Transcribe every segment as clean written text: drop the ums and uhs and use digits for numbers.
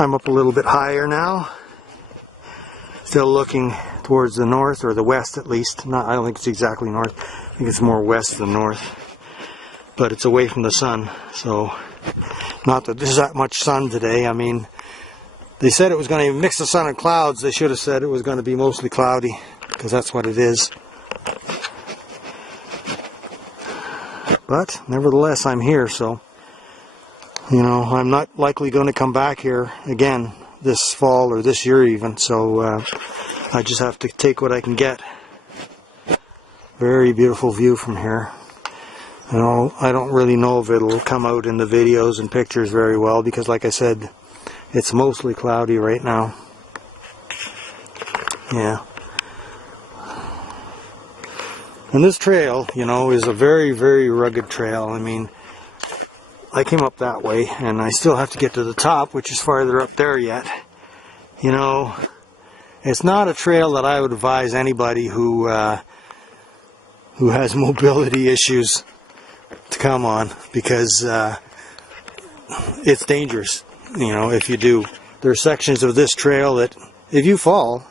I'm up a little bit higher now. Still looking towards the north, or the west at least. I don't think it's exactly north. I think it's more west than north. But it's away from the sun. So, not that there's that much sun today. I mean, they said it was going to mix the sun and clouds. They should have said it was going to be mostly cloudy, because that's what it is. But, nevertheless, I'm here, so, you know, I'm not likely going to come back here again this fall or this year even, so I just have to take what I can get. Very beautiful view from here. You know, I don't really know if it'll come out in the videos and pictures very well, because like I said, it's mostly cloudy right now. Yeah. And this trail, you know, is a very, very rugged trail. I mean, I came up that way, and I still have to get to the top, which is farther up there yet. You know, it's not a trail that I would advise anybody who has mobility issues to come on, because it's dangerous. You know, if you do, there are sections of this trail that, if you fall,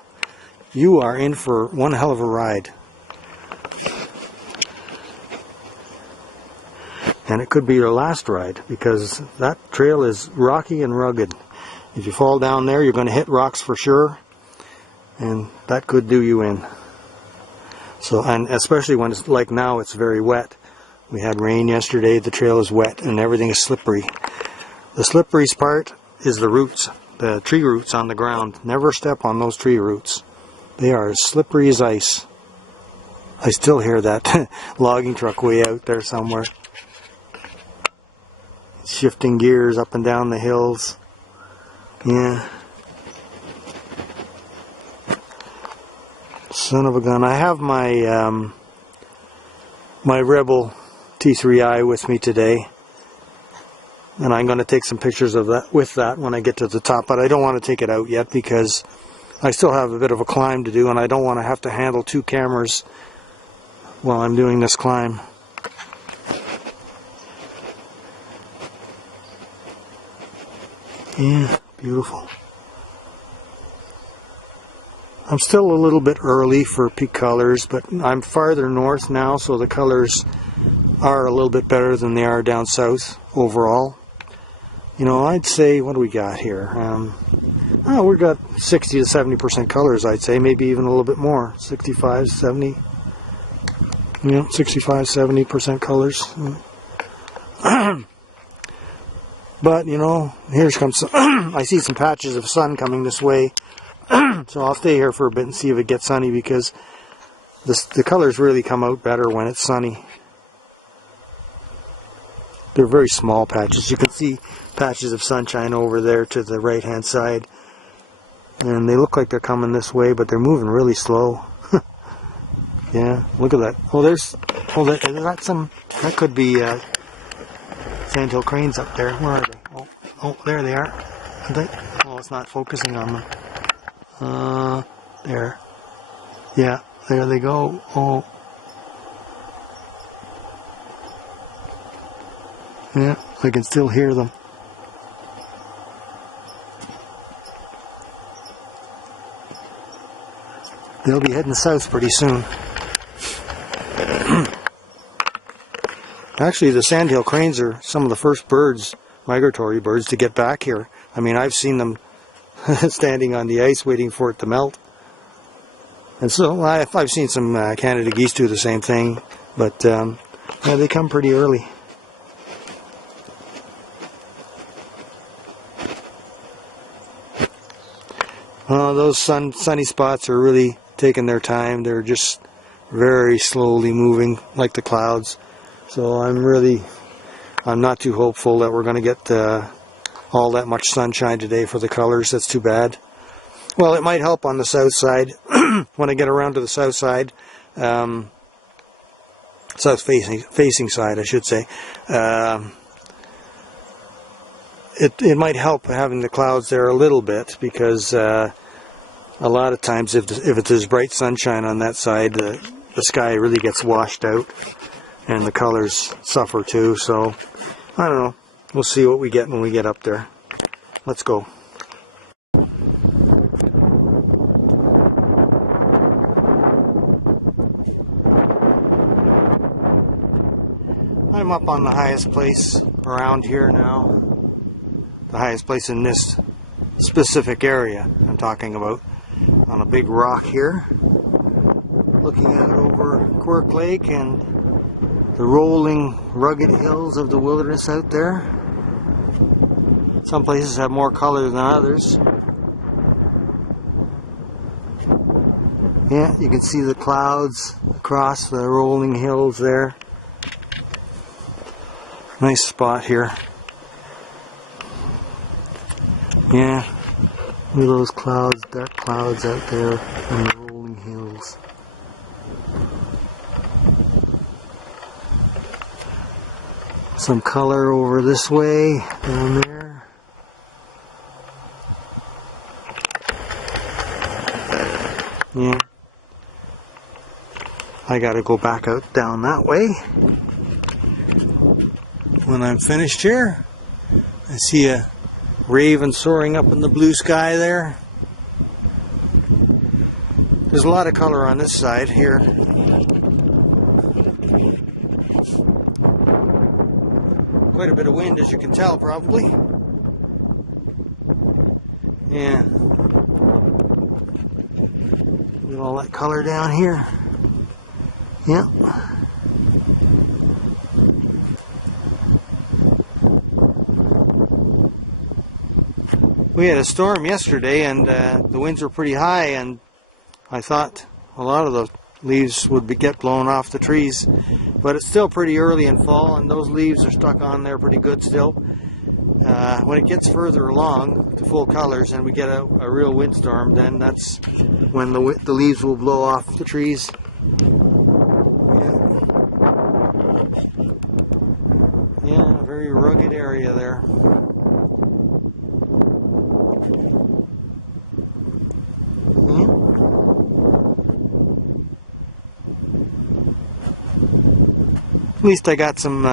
you are in for one hell of a ride. And it could be your last ride, because that trail is rocky and rugged. If you fall down there, you're going to hit rocks for sure, and that could do you in. So, and especially when it's like now, it's very wet. We had rain yesterday, the trail is wet, and everything is slippery. The slipperiest part is the roots, the tree roots on the ground. Never step on those tree roots. They are as slippery as ice. I still hear that logging truck way out there somewhere, shifting gears up and down the hills. Yeah. Son of a gun. I have my my Rebel T3i with me today, and I'm going to take some pictures of that with that when I get to the top, but I don't want to take it out yet because I still have a bit of a climb to do, and I don't want to have to handle two cameras while I'm doing this climb. Yeah, beautiful. I'm still a little bit early for peak colors, but I'm farther north now, so the colors are a little bit better than they are down south overall. You know, I'd say, what do we got here? Oh, we've got 60 to 70% colors, I'd say, maybe even a little bit more. 65, 70. Yeah, 65, 70% colors. But, you know, here comes some I see some patches of sun coming this way. So I'll stay here for a bit and see if it gets sunny, because the colors really come out better when it's sunny. They're very small patches. You can see patches of sunshine over there to the right hand side. And they look like they're coming this way, but they're moving really slow. Yeah, look at that. Oh, that's some, that could be sandhill cranes up there. Where are they? Oh, there they are. Are they? Oh, it's not focusing on them. There. Yeah, there they go. Oh. Yeah, I can still hear them. They'll be heading south pretty soon. Actually, the sandhill cranes are some of the first birds, migratory birds, to get back here. I mean, I've seen them standing on the ice waiting for it to melt. And so I've seen some Canada geese do the same thing, but yeah, they come pretty early. Those sunny spots are really taking their time. They're just very slowly moving like the clouds. So I'm not too hopeful that we're going to get all that much sunshine today for the colors. That's too bad. Well, it might help on the south side. When I get around to the south side, south facing side, I should say. It might help having the clouds there a little bit, because a lot of times if there's bright sunshine on that side, the sky really gets washed out and the colors suffer too. So I don't know. We'll see what we get when we get up there. Let's go. I'm up on the highest place around here now. The highest place in this specific area I'm talking about. On a big rock here. Looking out over Quirk Lake and the rolling, rugged hills of the wilderness out there. Some places have more color than others. Yeah, you can see the clouds across the rolling hills there. Nice spot here. Yeah, look at those clouds, dark clouds out there in the rolling hills. Some color over this way, down there. Yeah. I gotta go back out down that way. When I'm finished here, I see a raven soaring up in the blue sky there. There's a lot of color on this side here. Quite a bit of wind, as you can tell, probably. Yeah. Look at all that color down here. Yeah. We had a storm yesterday, and the winds were pretty high, and I thought a lot of the leaves would get blown off the trees, but it's still pretty early in fall, and those leaves are stuck on there pretty good still. When it gets further along to full colors and we get a real windstorm, then that's when the leaves will blow off the trees. Yeah, a very rugged area there. At least I got some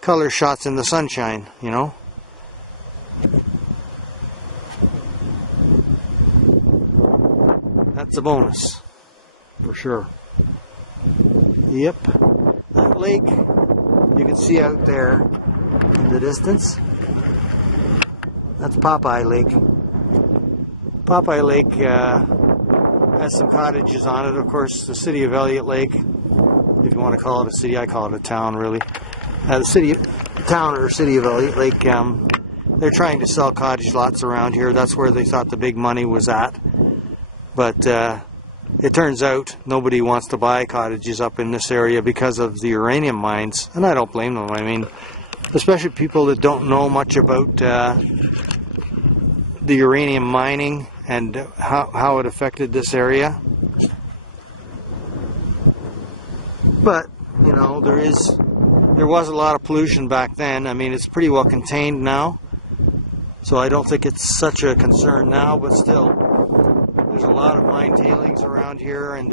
color shots in the sunshine, you know. That's a bonus, for sure. Yep, that lake you can see out there in the distance. That's Popeye Lake. Popeye Lake has some cottages on it. Of course, the city of Elliott Lake, if you want to call it a city, I call it a town, really. Town or city of Elliott Lake, they're trying to sell cottage lots around here. That's where they thought the big money was at. But it turns out nobody wants to buy cottages up in this area because of the uranium mines. And I don't blame them. I mean, especially people that don't know much about the uranium mining and how it affected this area. But, you know, there was a lot of pollution back then. I mean, it's pretty well contained now. So I don't think it's such a concern now, but still, there's a lot of mine tailings around here, and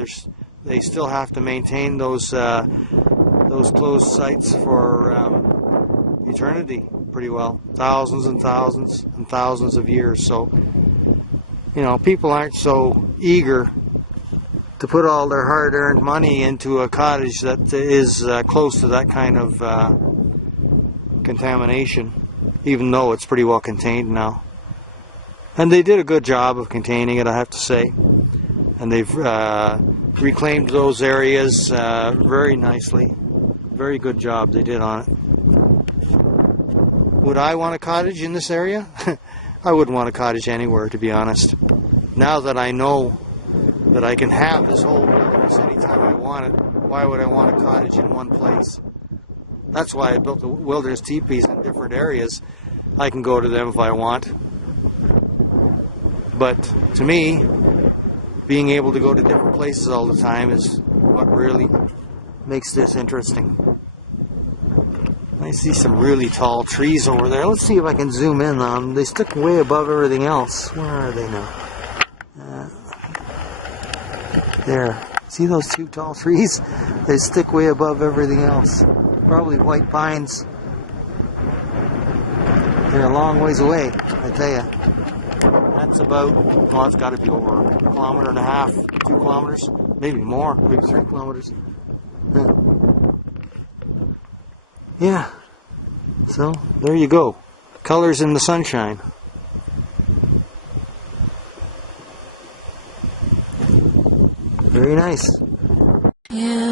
they still have to maintain those closed sites for eternity, pretty well, thousands and thousands and thousands of years. So, you know, people aren't so eager to put all their hard-earned money into a cottage that is close to that kind of contamination, even though it's pretty well contained now. And they did a good job of containing it, I have to say. And they've reclaimed those areas very nicely. Very good job they did on it. Would I want a cottage in this area? I wouldn't want a cottage anywhere, to be honest. Now that I know that I can have this whole wilderness anytime I want it, why would I want a cottage in one place? That's why I built the wilderness teepees in different areas. I can go to them if I want. But to me, being able to go to different places all the time is what really makes this interesting. I see some really tall trees over there. Let's see if I can zoom in on them. They stick way above everything else. Where are they now? There. See those two tall trees? They stick way above everything else. Probably white pines. They're a long ways away, I tell you. That's about, well, it's got to be over 1.5 kilometers, 2 kilometers, maybe more, maybe 3 kilometers. Yeah. So, there you go. Colors in the sunshine. Very nice. Yeah.